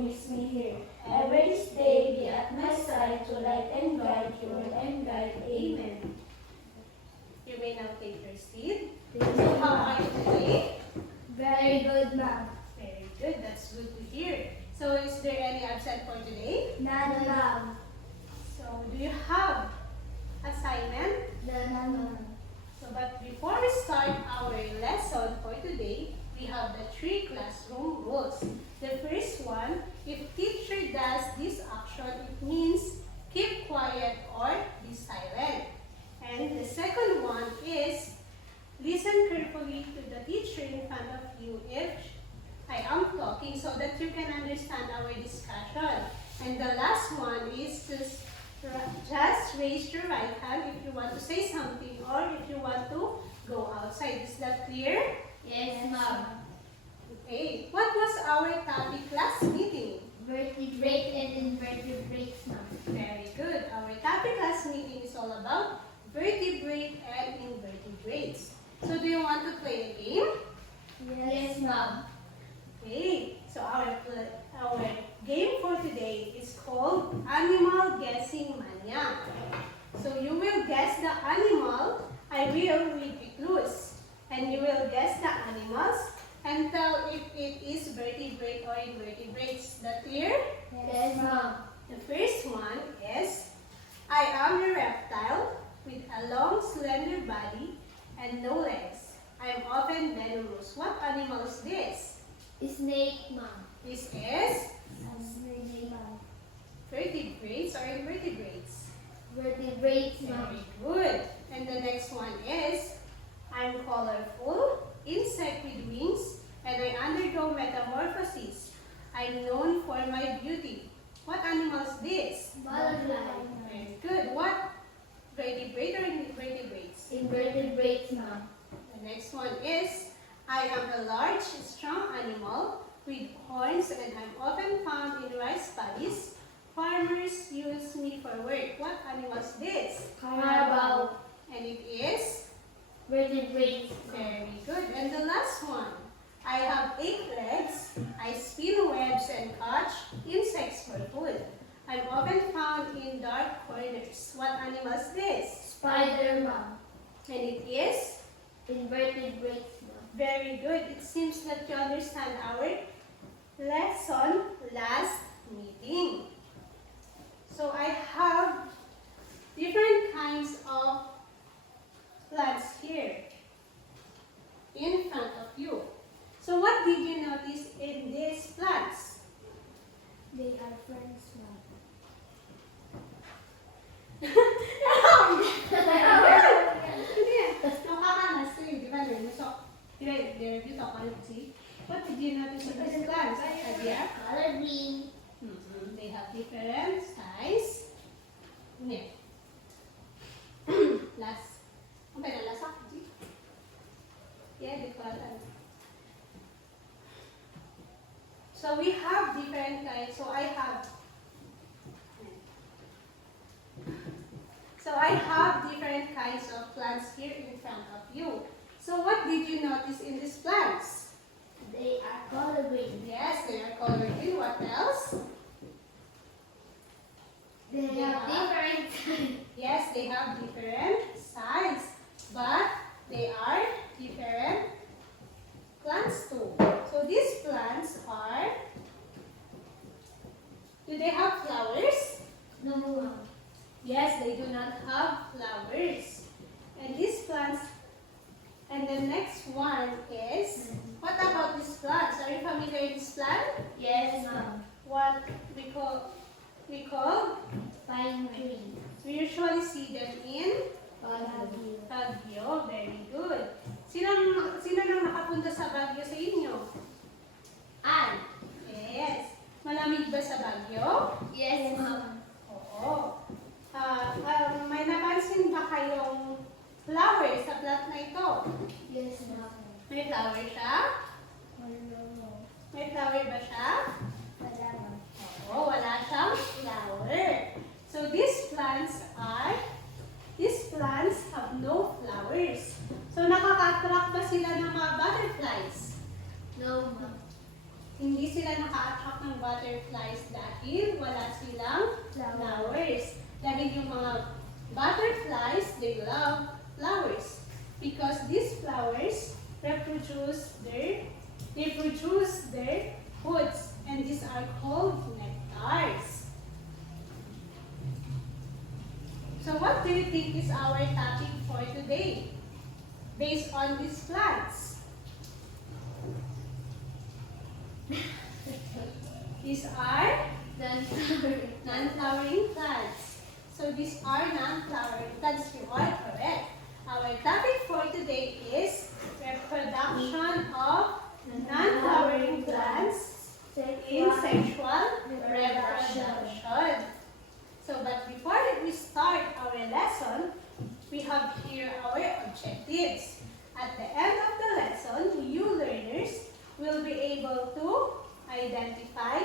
brings me here. Ever this day be at my side to light and guide you and guide. Amen. You may now take your seat. So how are you today? Very good, ma'am. Very good. That's good to hear. So is there any absent for today? None, ma'am. So do you have assignment? None. So but before we start our lesson for today, we have the 3 classroom rules. The first one, if teacher does this action, it means keep quiet or be silent. And the second one is listen carefully to the teacher in front of you if I am talking so that you can understand our discussion. And the last one is just raise your right hand if you want to say something or if you want to go outside. Is that clear? Yes, ma'am. Okay. What was our topic last meeting? Vertebrate and invertebrates, ma'am. Very good. Our topic last meeting is all about vertebrate and invertebrates. So do you want to play a game? Yes, ma'am. Okay. So our game for today is called Animal Guessing Mania. So you will guess the animal. I will read the clues. And you will guess the animals and tell if it is vertebrate or invertebrates. Is that clear? Yes, ma'am. The first one is, I am a reptile with a long slender body and no legs. I am often venomous. What animal is this? Snake, ma'am. This is Snake, ma'am. vertebrates or invertebrates. Vertebrates, ma'am. Very good. And the next one is, I'm colorful, insect with wings, and I undergo metamorphosis. I'm known for my beauty. What animal is this? Butterfly. Very good. What? Vertebrate or invertebrates? Invertebrates, ma'am. The next one is, I am a large, strong animal with horns and I'm often found in rice paddies. Farmers use me for work. What animal is this? Carabao. And it is? Vertebrates. Very good. And the last one. I have 8 legs. I spin webs and catch insects for food. I'm often found in dark corners. What animal is this? Spider, ma'am. And it is? Invertebrates, ma'am. Very good. It seems that you understand our lesson last meeting. So I have different kinds of plants here in front of you. So what did you notice in these plants? They are friends, ma'am. What did you notice in these plants? Idea? Color green. They have different size. Yeah. Last. Okay, the last one. Yeah, the color. So we have different kinds. So I have different kinds of plants here in front of you. So what did you notice in these plants? They are color green. Yes, they are colored green. What else? They have different Yes, they have different size, but they are different plants too. So these plants are, do they have flowers? No, ma'am. Yes, they do not have flowers. And these plants, and the next one is, what about these plants? Are you familiar with this plant? Yes, ma'am. What we call Pine tree. we usually see them in Baguio. Baguio. Very good. Sino nang nakapunta sa Baguio sa inyo? Ann. Yes. Malamig ba sa Baguio? Yes, ma'am. Oo. May napansin ba kayong flower sa plant na ito? Yes, ma'am. May flower siya? No. May flower ba siya? Wala, ma'am. Oo, wala siyang flower. So these plants have no flowers. So nakaka-attract ba sila ng mga butterflies? No, ma'am. hindi sila naka-attract ng butterflies dahil wala silang flowers. Dahil yung mga butterflies, they love flowers because these flowers they produce their foods, and these are called nectars. So what do you think is our topic for today based on these plants? These are non-flowering plants. So these are non-flowering plants. You are correct. Our topic for today is reproduction of non-flowering plants in sexual reproduction. So, but before we start our lesson, we have here our objectives. At the end of the lesson, you learners will be able to identify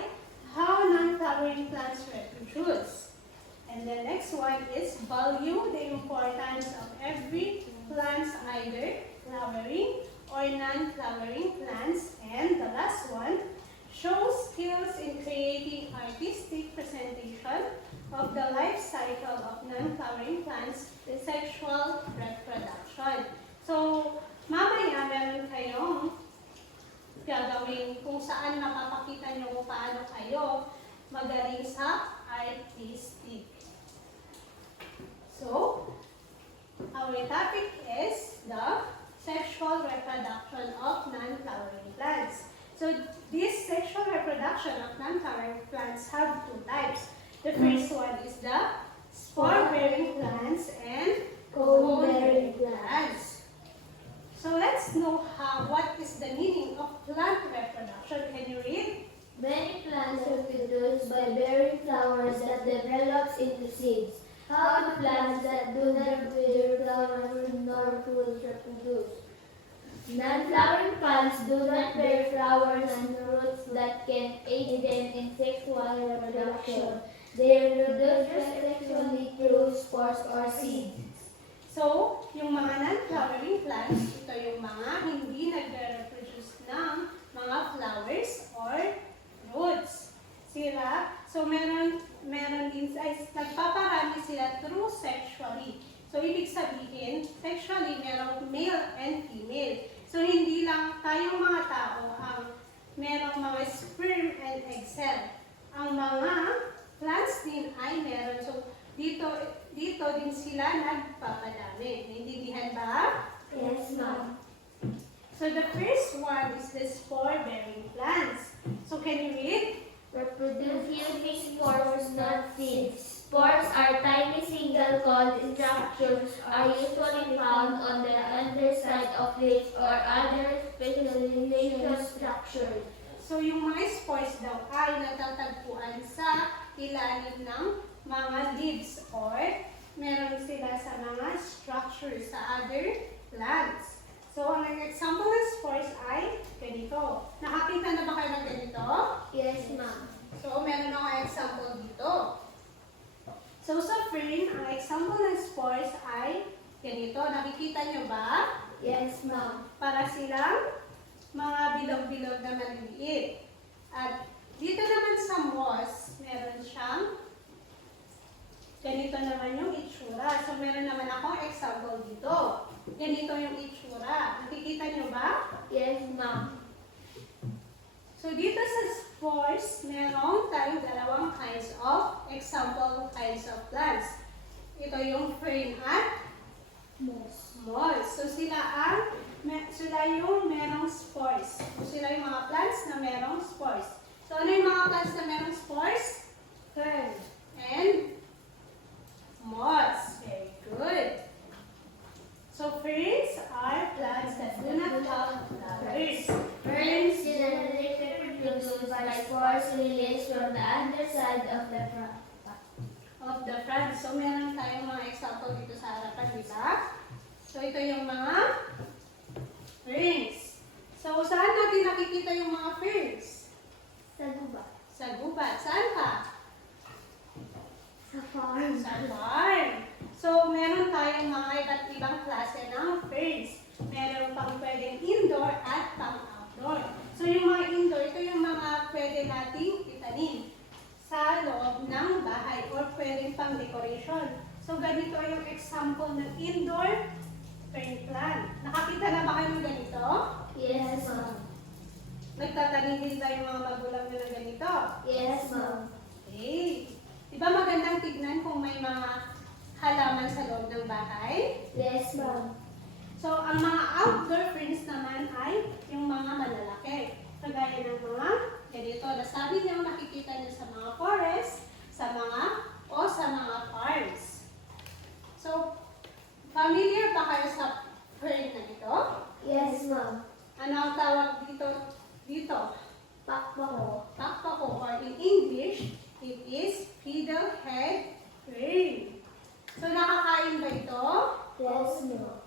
how non-flowering plants reproduce. And the next one is value the importance of every plant, either flowering or non-flowering plants. And the last one, show skills in creating artistic presentation of the life cycle of non-flowering plants in sexual reproduction. So, mamaya meron kayong gagawin kung saan mapapakita nyo kung paano kayo magaling sa artistic. So, our topic is the sexual reproduction of non-flowering plants. So, this sexual reproduction of non-flowering plants have two types. The first one is the spore-bearing plants and cone-bearing plants. So, let's know what is the meaning of plant reproduction. Can you read? Many plants reproduce by bearing flowers that develops into seeds. How do plants that do not bear flowers nor fruits reproduce? Non-flowering plants do not bear flowers and fruits that can aid them in sexual reproduction. They reproduce sexually through spores or seeds. So, yung mga non-flowering plants, ito yung mga hindi nagre-reproduce ng mga flowers or roots. Sila, so meron din, nagpaparami sila through sexually. So, ibig sabihin, sexually, merong male and female. So, hindi lang tayong mga tao ang merong mga sperm and egg cell. Ang mga plants din ay meron. So, dito din sila nagpapadami. Naintindihan ba? Yes, ma'am. So, the first one is the spore-bearing plants. So, can you read? Reproduce using spores, not seeds. Spores are tiny single-celled structures are usually found on the underside of leaves or other specialization structures. So, yung mga spores daw ay natatagpuan sa ilalim ng mga leaves or meron sila sa mga structures sa other plants. So, ang example ng spores ay ganito. Nakakita na ba kayo ng ganito? Yes, ma'am. So, meron ako example dito. So, sa fern, ang example ng spores ay ganito. Nakikita nyo ba? Yes, ma'am. Para silang mga bilog-bilog na maliliit. At dito naman sa moss, meron siyang ganito naman yung itsura. So, meron naman akong example dito. Ganito yung itsura. Nakikita nyo ba? Yes, ma'am. So, dito sa spores, meron tayong dalawang kinds of example kinds of plants. Ito yung fern at Moss. moss. So, sila yung merong spores. So, sila yung mga plants na merong spores. So, ano yung mga plants na merong spores? Fern and moss. Very good. So, ferns are plants that do not have flowers. Ferns generally reproduce by spores released from the underside of the frond. So, meron tayong mga example dito sa harapan, di ba? So, ito yung mga ferns. So, saan natin nakikita yung mga ferns? Sa gubat. Sa gubat. Saan pa? Sa farm. Sa farm. So, meron tayong mga iba't ibang klase ng ferns. Meron pang pwedeng indoor at pang outdoor. So, yung mga indoor, ito yung mga nating itanim sa loob ng bahay or pwedeng pang decoration. So, ganito yung example ng indoor fern plant. Nakakita na ba kayo ng ganito? Yes, ma'am. Nagtatanim din ba yung mga magulang nyo ng ganito? Yes, ma'am. Okay. Di ba magandang tignan kung may mga halaman sa loob ng bahay? Yes, ma'am. So, ang mga outdoor ferns naman ay yung mga malalaki. Kagaya ng mga ganito. Nasabi niyo, nakikita niyo sa mga forest, sa mga farms. So, familiar ba kayo sa fern na ito? Yes, ma'am. Ano ang tawag dito? Pakpako. Pakpako, or in English, it is fiddlehead fern. So, nakakain ba ito? Yes, ma'am.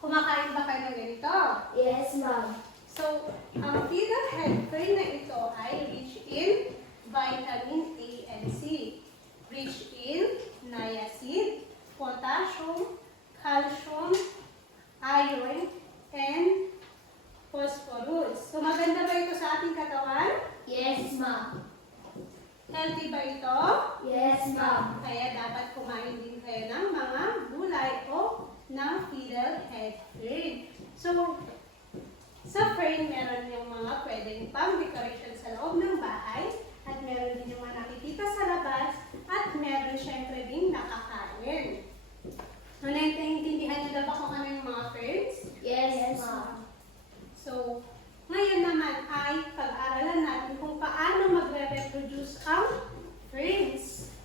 Kumakain ba kayo ng ganito? Yes, ma'am. So, ang fiddlehead fern na ito ay rich in vitamin A and C, rich in niacin, potassium, calcium, iron, and phosphorus. So, maganda ba ito sa ating katawan? Yes, ma'am. Healthy ba ito? Yes, ma'am. Kaya dapat kumain din kayo ng mga gulay o ng fiddlehead fern. So, sa fern, meron yung mga pwedeng pang decoration sa loob ng bahay, at meron din yung mga nakikita sa labas, at meron syempre din nakakain. So, naiintindihan niyo na ba kung ano yung mga ferns? Yes, ma'am. So, ngayon naman ay pag-aralan natin kung paano magre-reproduce ang ferns.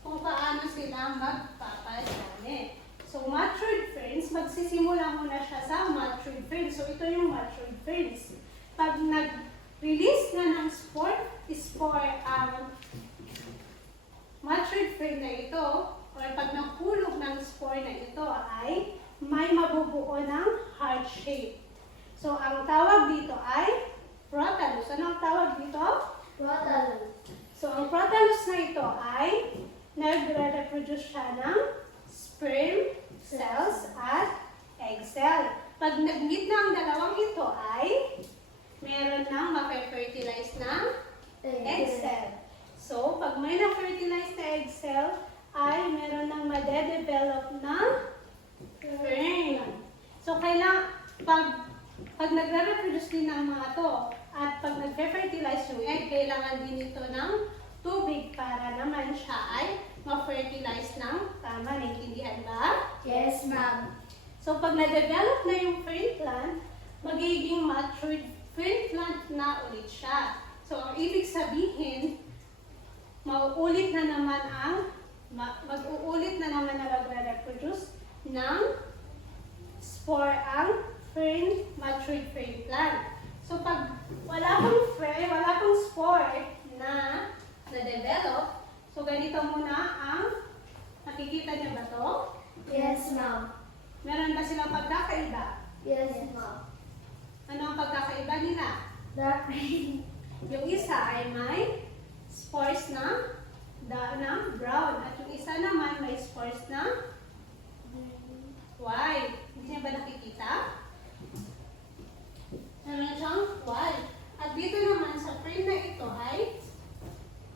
Kung paano sila magpapadami. So, matured ferns, magsisimula muna siya sa matured ferns. So, ito yung matured ferns. Pag nag-release na ng spore ang matured fern na ito, or pag nahulog ng spore na ito ay may mabubuo ng heart shape. So, ang tawag dito ay prothallus. Ano ang tawag dito? Prothallus. So, ang prothallus na ito ay nagre-reproduce siya ng sperm cells at egg cell. Pag nag-meet na ang dalawang ito ay meron ng mape-fertilize na egg cell. So, pag may na-fertilize na egg cell, ay meron ng made-develop na fern. So, pag nagre-reproduce din ng mga to, at pag nag-fertilize yung egg, kailangan din ito ng tubig para naman siya ay ma-fertilize ng tama. Naintindihan ba? Yes, ma'am. So, pag na-develop na yung fern plant, magiging matured fern plant na ulit siya. So, ang ibig sabihin, mag-uulit na naman na magre-reproduce ng spore ang matured fern plant. So, pag wala pang spore na na-develop, so ganito muna ang nakikita niyo ba to? Yes, ma'am. Meron ba silang pagkakaiba? Yes, ma'am. Ano ang pagkakaiba nila? Dark green. Yung isa ay may spores na brown, at yung isa naman may spores na white. Hindi niya ba nakikita? Meron siyang white. At dito naman sa fern na ito ay,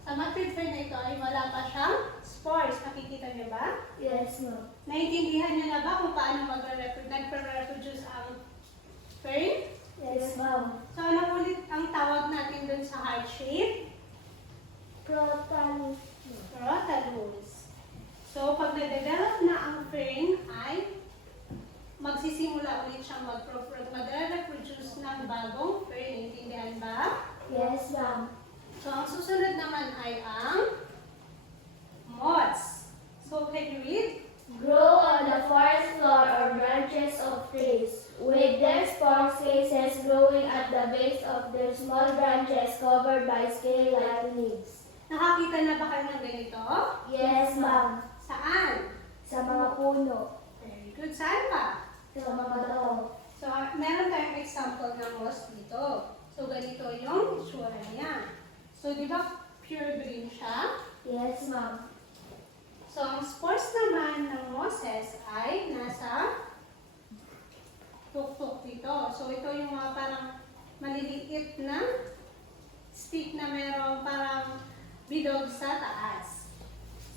sa matured fern na ito ay wala pa siyang spores. Nakikita niyo ba? Yes, ma'am. Naiintindihan niyo na ba kung paano nagre-reproduce ang fern? Yes, ma'am. So, ano ulit ang tawag natin dun sa heart shape? Prothallus. Prothallus. So, pag na-develop na ang fern ay magsisimula ulit siyang magre-reproduce ng bagong fern. Intindihan ba? Yes, ma'am. So, ang susunod naman ay ang moths. So, can you read? Grow on the forest floor or branches of trees, with their spore cases growing at the base of their small branches covered by scale-like leaves. Nakakita na ba kayo ng ganito? Yes, ma'am. Saan? Sa mga puno. Very good. Saan ba? Sa mga bato. So, meron tayong example ng moss dito. So, ganito yung itsura niya. So, di ba pure green siya? Yes, ma'am. So, ang spores naman ng mosses ay nasa tuktok dito. So, ito yung mga parang maliliit na stick na merong parang bilog sa taas.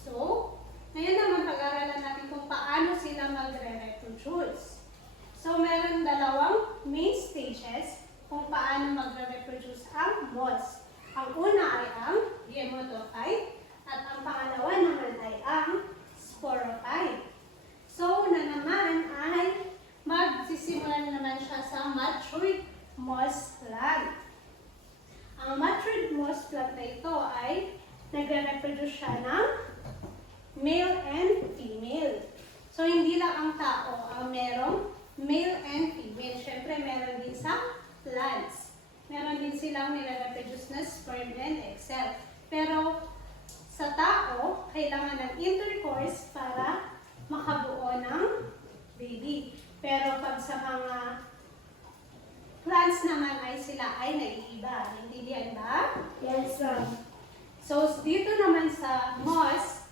So, ngayon naman pag-aralan natin kung paano sila magre-reproduce. So, meron dalawang main stages kung paano magre-reproduce ang moths. Ang una ay ang gametophyte at ang pangalawa naman ay ang sporophyte. So, una naman ay magsisimula naman siya sa matured moss plant. Ang matured moss plant na ito ay nagre-reproduce siya ng male and female. So, hindi lang ang tao ang merong male and female. Siyempre, meron din sa plants. Meron din silang nire-reproduce na sperm and egg cell. Pero, sa tao, kailangan ng intercourse para makabuo ng baby. Pero pag sa mga plants naman ay sila ay naiiba. Naintindihan ba? Yes, ma'am. So, dito naman sa moss,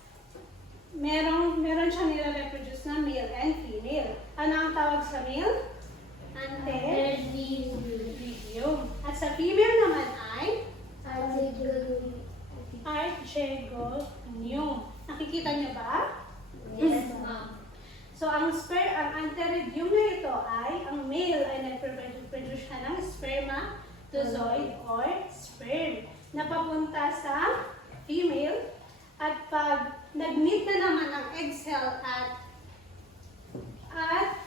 meron siyang nire-reproduce na male and female. Ano ang tawag sa male? Antheridium. At sa female naman ay Archegonium. Nakikita niyo ba? Yes, ma'am. So, ang antheridium na ito ay, ang male ay nag-produce siya ng spermatozoid or sperm na papunta sa female. At pag nag-meet na naman ang egg cell at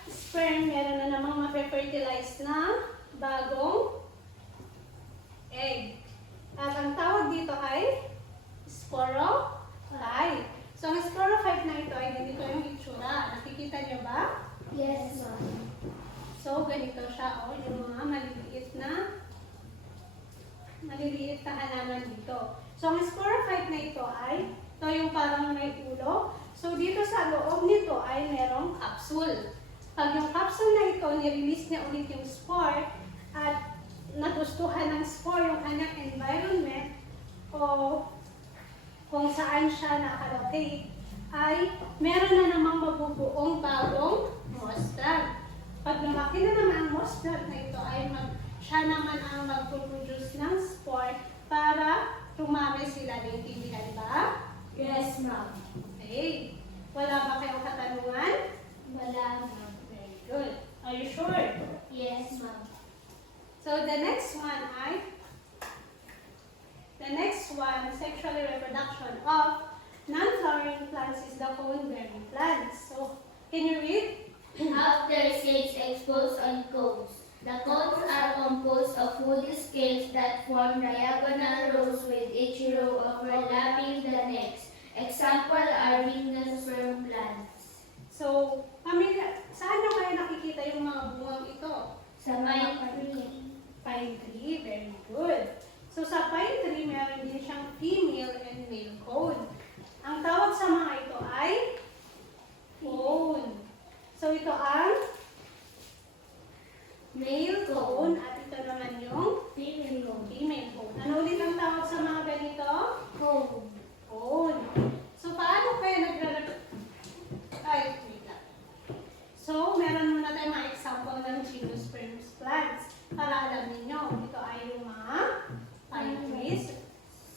sperm, meron na namang mape-fertilize na bagong egg. At ang tawag dito ay sporophyte. So, ang sporophyte na ito ay ganito yung itsura. Nakikita niyo ba? Yes, ma'am. So, ganito siya. O, yung mga maliliit na halaman dito. So, ang sporophyte na ito ay, ito yung parang may ulo. So, dito sa loob nito ay merong capsule. Pag yung capsule na ito, nirelease niya ulit yung spore at nagustuhan ng spore yung kanyang environment o kung saan siya nakalocate, ay meron na namang mabubuong bagong moss plant. Pag lumaki na naman ang moss plant na ito, ay siya naman ang magpuproduce ng spore para tumami sila. Naintindihan ba? Yes, ma'am. Okay. Wala ba kayong katanungan? Wala, ma'am. Very good. Are you sure? Yes, ma'am. So the next one, sexual reproduction of non-flowering plants is the cone-bearing plants. So, can you read? After seeds exposed on cones, the cones are composed of woody scales that form diagonal rows with each row overlapping the next. Example are gymnosperm plants. So, saan nyo kaya nakikita yung mga bungang ito? Sa pine tree. Pine tree, very good. So, sa pine tree, meron din siyang female and male cone. Ang tawag sa mga ito ay cone. So, ito ang male cone at ito naman yung female cone. Ano ulit ang tawag sa mga ganito? Cone. Cone. So, paano kaya wait lang. So, meron muna tayong mga example ng gymnosperm plants. Para alam ninyo, ito ay yung mga pine trees,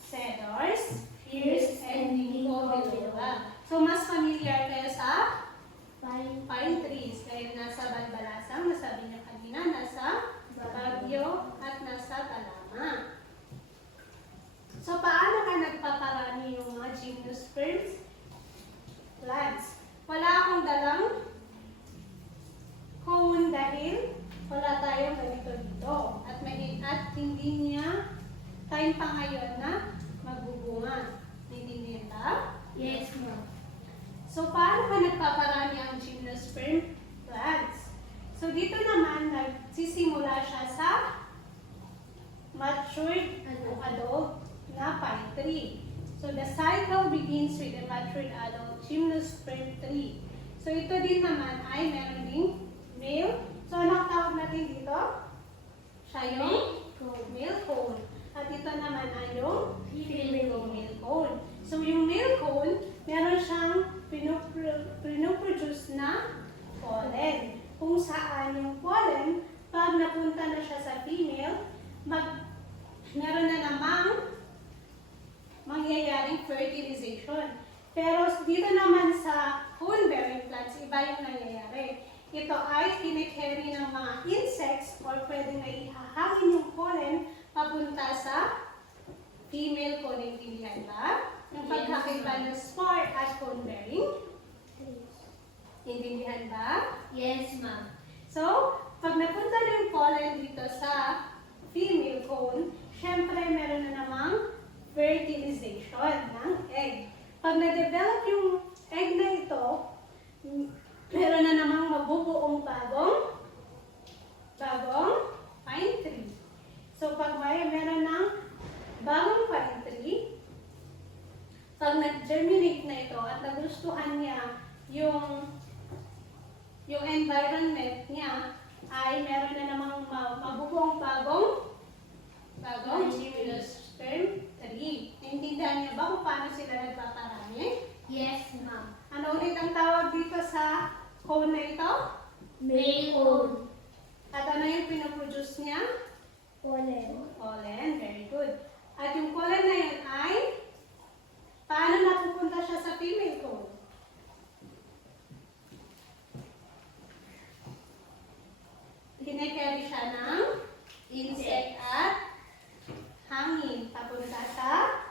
cedars, firs, and ginkgo biloba. So, mas familiar kayo sa pine trees. Dahil nasa Balbalasang, nasabi niyo kanina, nasa Baguio, at nasa Talama. So, paano ka nagpaparami yung mga gymnosperm plants? Wala akong dalang cone dahil wala tayong ganito dito. At hindi niya time pa ngayon na magbubunga. Naintindihan ba? Yes, ma'am. So, paano ka nagpaparami ang gymnosperm plants? So, dito naman, nagsisimula siya sa matured adult na pine tree. So, the cycle begins with a matured adult gymnosperm tree. So, ito din naman ay meron ding male. So, anong tawag natin dito? Siya yung male cone. At ito naman ay yung female cone. So, yung male cone, meron siyang pinoproduce na pollen. Kung saan yung pollen, pag napunta na siya sa female, meron na namang fertilization. Pero dito naman sa cone-bearing plants, iba yung nangyayari. Ito ay kinikerry ng mga insects or pwedeng na ihahangin yung pollen papunta sa female cone. Intindihan ba? Yung pagkakaiba ng spore at cone-bearing. Intindihan ba? Yes, ma'am. So, pag napunta na yung pollen dito sa female cone, syempre meron na namang fertilization ng egg. Pag na-develop yung egg na ito, meron na namang mabubuong bagong pine tree. So, pag meron ng bagong pine tree, pag nag-germinate na ito at nagustuhan niya yung environment niya, ay meron na namang mabubuong bagong gymnosperm tree. Naintindihan niyo ba kung paano sila nagpaparami? Yes, ma'am. Ano ulit ang tawag dito sa cone na ito? Male cone. At ano yung pinoproduce niya? Pollen. Pollen. Very good. At yung pollen na yun ay, paano napupunta siya sa female cone? Kine-carry siya ng insect at hangin. Papunta sa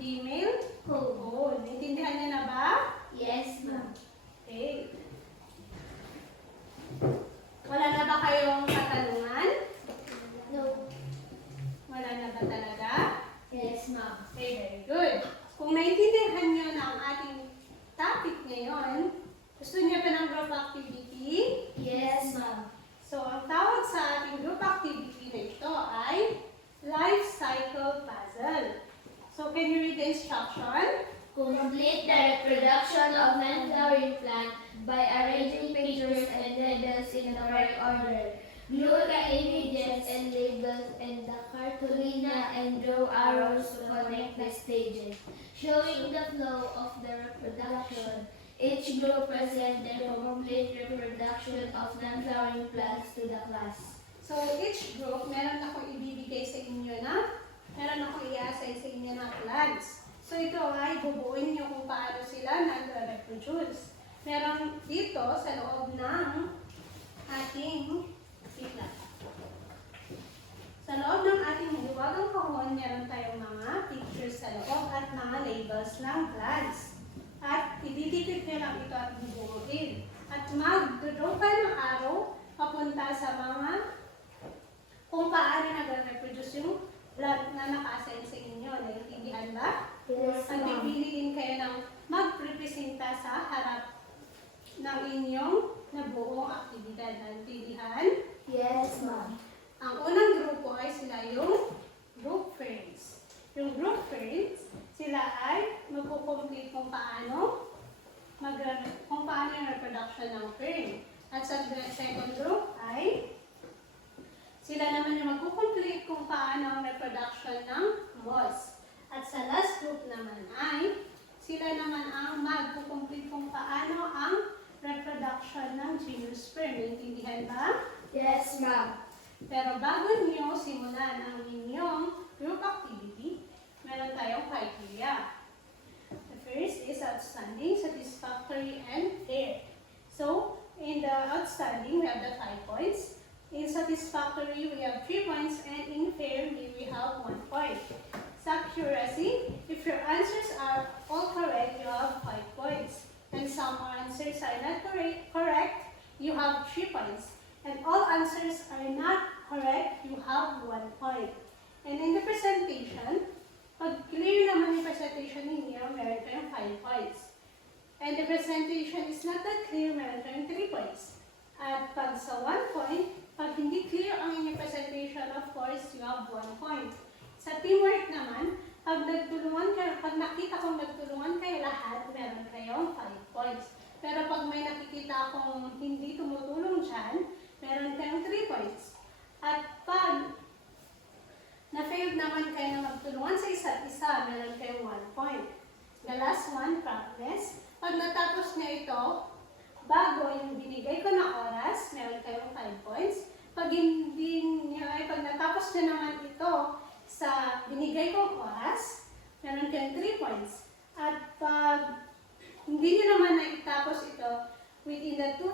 female cone. Naintindihan niyo na ba? Yes, ma'am. Okay. Wala na ba kayong katanungan? No. Wala na ba talaga? Yes, ma'am. Okay, very good. Kung naintindihan niyo na ang ating topic ngayon, gusto niyo pa ng group activity? Yes, ma'am. So, ang tawag sa ating group activity na ito ay life cycle puzzle. So, can you read the instruction? Complete the reproduction of non-flowering plant by arranging pictures and labels in the correct order. Glue the images and labels in the cartolina and draw arrows to connect the stages, showing the flow of the reproduction. Each group present their complete reproduction of non-flowering plants to the class. So, each group, meron akong ibibigay sa inyo na, meron akong i-assign sa inyo na plants. So, ito ay bubuuin nyo kung paano sila nag-reproduce. Meron dito sa loob ng ating sila. Sa loob ng ating hiwagang kahon, meron tayong mga pictures sa loob at mga labels ng plants. At ididikit nyo lang ito at bubuuin. At mag-draw kayo ng arrow papunta sa mga kung paano nag-reproduce yung plant na naka-assign sa inyo. Naiintindihan ba? Yes, At ma'am. pipiliin kayo ng mag-representa sa harap ng inyong nabuong aktibidad. Naiintindihan? Yes, ma'am. Ang unang grupo ay sila yung group friends. Yung group friends, sila ay magkukomplete kung paano yung reproduction ng fern. At sa second group ay sila naman yung magkukomplete kung paano ang reproduction ng moths. At sa last group naman ay sila naman ang magkukomplete kung paano ang reproduction ng gymnosperm. Naintindihan ba? Yes, ma'am. Pero bago niyo simulan ang inyong group activity, meron tayong criteria. The first is outstanding, satisfactory, and fair. So, in the outstanding, we have the 5 points. In satisfactory, we have 3 points, and in fair, we have 1 point. Sa accuracy, if your answers are all correct, you have 5 points. And some answers are not correct, you have 3 points. And all answers are not correct, you have 1 point. And in the presentation, pag clear naman yung presentation ninyo, meron kayong 5 points. And the presentation is not that clear, meron kayong 3 points. At pag sa 1 point, pag hindi clear ang inyong presentation, of course, you have 1 point. Sa teamwork naman, pag nakita kong nagtulungan kayo lahat, meron kayong 5 points. Pero pag may nakikita akong hindi tumutulong dyan, meron kayong 3 points. At pag na-failed naman kayo na magtulungan sa isa't isa, meron kayong 1 point. The last one, practice. Pag natapos niyo ito, bago yung binigay ko na oras, meron kayong 5 points. Pag hindi niyo, pag natapos niyo naman ito sa binigay kong oras, meron kayong 3 points. At pag hindi nyo naman naitapos ito within the 2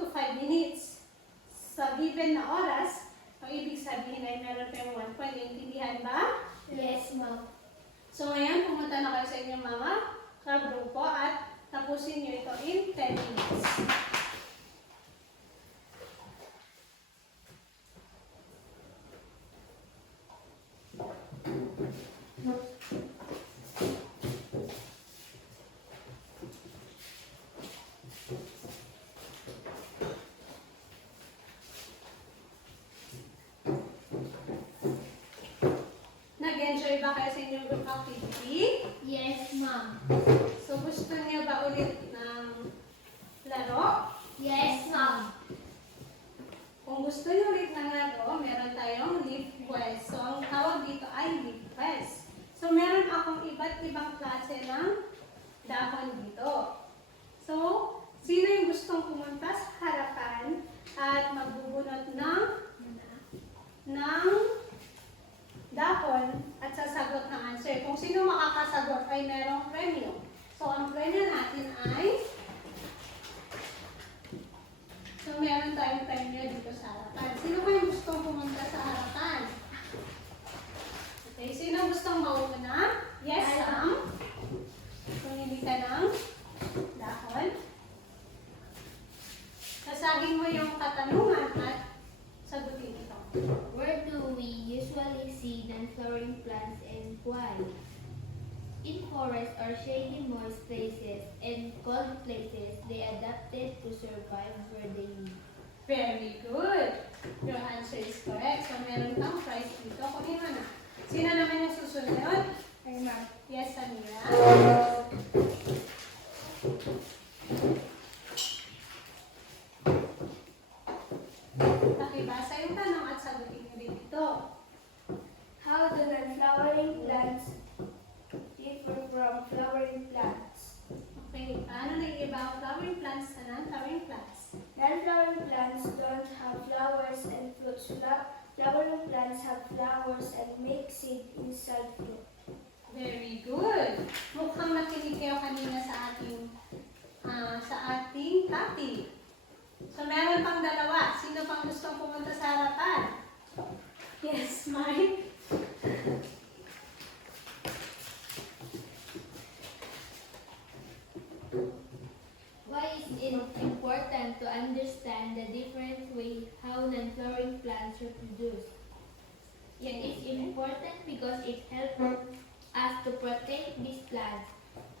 to 5 minutes sa given na oras, ang ibig sabihin ay meron kayong 1 point. Naintindihan ba? Yes, ma'am. So ngayon, pumunta na kayo sa inyong mga kagrupo at tapusin nyo ito in 10 minutes. Nag-enjoy ba kayo sa inyong group activity? Yes, ma'am. So gusto niyo ba ulit ng laro? Yes, ma'am. Kung gusto niyo ulit ng laro, meron tayong leaf quest. So ang tawag dito ay leaf quest. So meron akong iba't ibang klase ng dahon dito. So, sino yung gustong pumunta sa harapan at magbubunot ng dahon at sasagot ng answer? Kung sino makakasagot ay merong premyo. So, ang premyo natin ay meron tayong premyo dito sa harapan. Sino kayong gustong pumunta sa harapan? Okay, sino gustong mauna? Yes, Sam? Pumili ka ng dahon. Kasagin mo yung katanungan at sagutin ito. Where do we usually see non-flowering plants and why? In forests or shady moist places and cold places, they adapted to survive where they live. Very good. Your answer is correct. So, meron kang prize dito. Kunin mo na. Sino naman yung susunod? Ay, ma'am. Yes, Samira. Pakibasa yung tanong at sagutin nyo din ito. How do non-flowering plants differ from flowering plants? Okay, paano nag-iba ang flowering plants sa non-flowering plants? Non-flowering plants don't have flowers and fruits. Flowering plants have flowers and make seed inside fruit. Very good. Mukhang nakinig kayo kanina sa ating topic. So, meron pang dalawa. Sino pang gustong pumunta sa harapan? Yes, Mike. Why is it important to understand the different way how non-flowering plants reproduce? It is important because it helps us to protect these plants.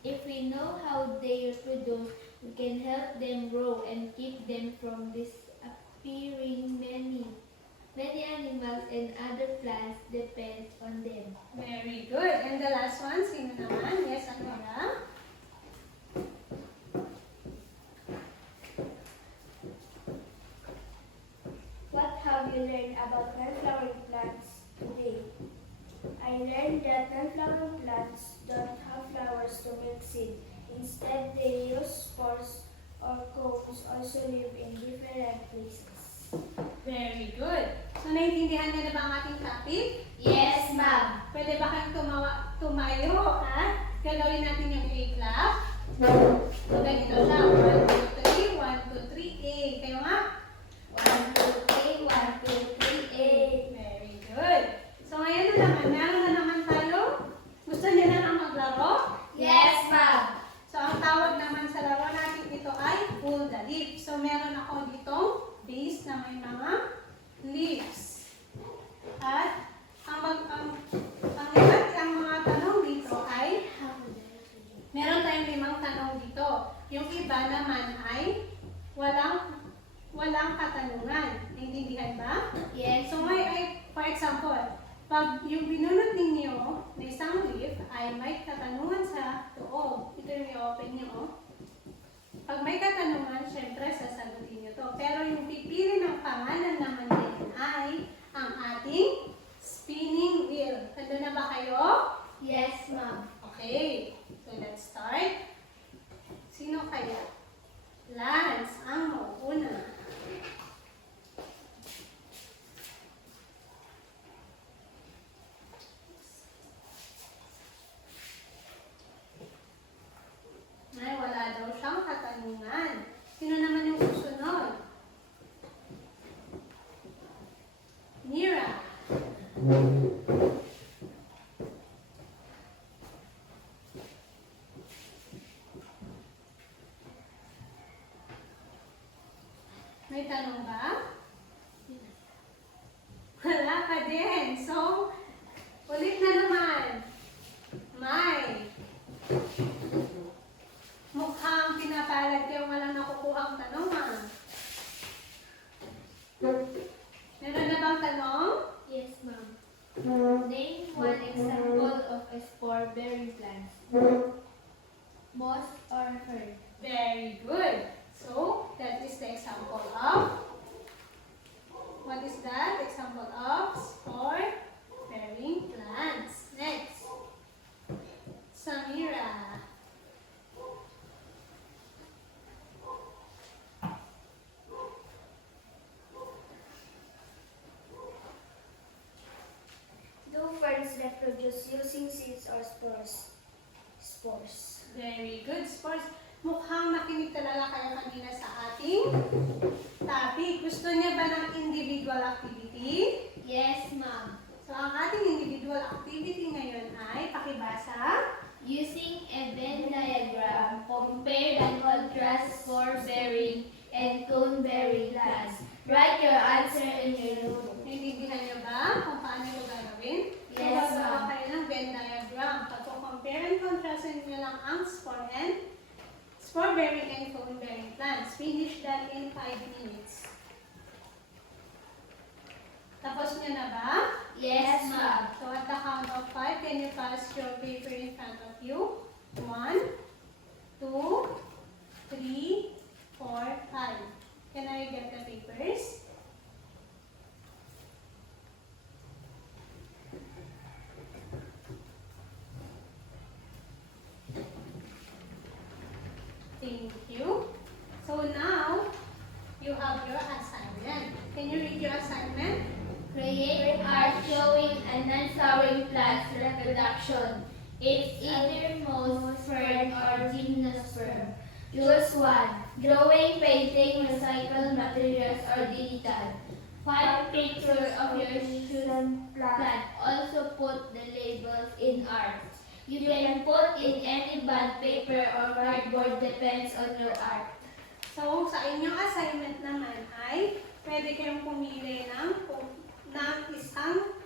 If we know how they reproduce, we can help them grow and keep them from disappearing. Many animals and other plants depend on them. Very good. And the last one, sino naman? Yes, Akira. What have you learned about non-flowering plants today? I learned that non-flowering plants don't have flowers to make seed. Instead, they use spores or cones, also live in different places. Very good. So, naintindihan niyo na ba ang ating topic? Yes, ma'am. Pwede ba kayong tumayo, ha? Gagawin natin yung A-clap. So, ganito siya. 1, 2, 3, 1, 2, 3, A. Kayo nga? 1, 2, 3, 1, 2, 3, 8. Very good. So, ngayon na naman. Meron na naman tayo. Gusto niyo na lang maglaro? Yes, ma'am. So, ang tawag naman sa laro natin ito ay pull the leaf. So, meron ako ditong base na may mga leaves. At ang mga tanong dito ay meron tayong 5 tanong dito. Yung iba naman ay walang katanungan. Naintindihan ba? Yes. So, for example, pag yung binunot ninyo na isang leaf ay may katanungan sa loob. Ito yung i-open nyo. Pag may katanungan, syempre sasagutin nyo to. Pero yung pipili ng pangalan naman din ay ang ating spinning wheel. Handa na ba kayo? Yes, ma'am. Okay. So, let's start. Sino kaya? Lance ang mauuna. reproduce using seeds or spores. Spores. Very good, sports. Mukhang nakinig talaga kayo kanina sa ating topic. Gusto niya ba ng individual activity? Yes, ma'am. So, ang ating individual activity ngayon ay pakibasa. Using a Venn diagram, compare and contrast spore-bearing and cone-bearing plants. Write your answer in your notebook. Naintindihan niyo ba kung paano ito gagawin? Yes, Gagawa ma'am. kayo ng Venn diagram. Pag-compare and contrast niyo lang ang spore-bearing and cone-bearing plants. Finish that in 5 minutes. Tapos niyo na ba? Yes, ma'am. So at the count of 5, can you pass your paper in front of you? 1, 2, 3, 4, 5. Can I get the papers? Thank you. So now, you have your assignment. Can you read your assignment? Create art showing a non-flowering plant's reproduction. It's either moss, fern, or gymnosperm. Choose one. Drawing, painting, recycled materials, or digital. Find pictures of your chosen plant. Also put the labels in art. You can put in any bond paper or cardboard, depends on your art. So, sa inyong assignment naman ay pwede kayong pumili ng isang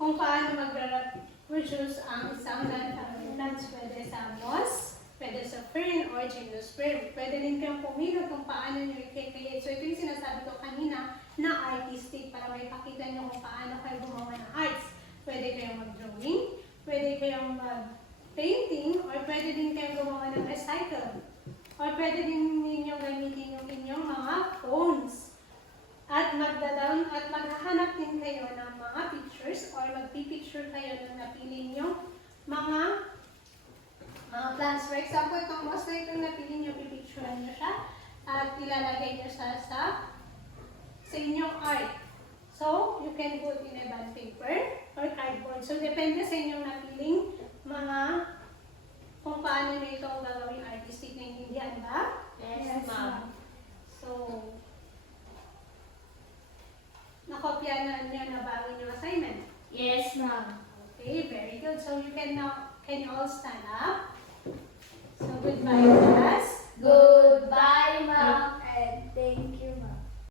kung paano mag-reproduce ang isang non-flowering plants. Pwede sa moss, pwede sa fern, or gymnosperm. Pwede din kayong pumili kung paano nyo i-create. So, ito yung sinasabi ko kanina na artistic para may pakita nyo kung paano kayo gumawa ng arts. Pwede kayong mag-drawing, pwede kayong mag-painting, or pwede din kayong gumawa ng recycle. Or pwede din ninyong gamitin yung inyong mga phones. At maghahanap din kayo ng mga pictures or magpipicture kayo ng napili nyo mga plants. For example, itong moss na itong napili nyo, pipicturean nyo siya at ilalagay nyo sa inyong art. So, you can put in a bond paper or cardboard. So, depende sa inyong napiling mga kung paano nyo ito gagawing artistic. Naintindihan ba? Yes, ma'am. So, nakopya na nyo na ba yung assignment? Yes, ma'am. Okay, very good. So, you can you all stand up? So, goodbye class. Go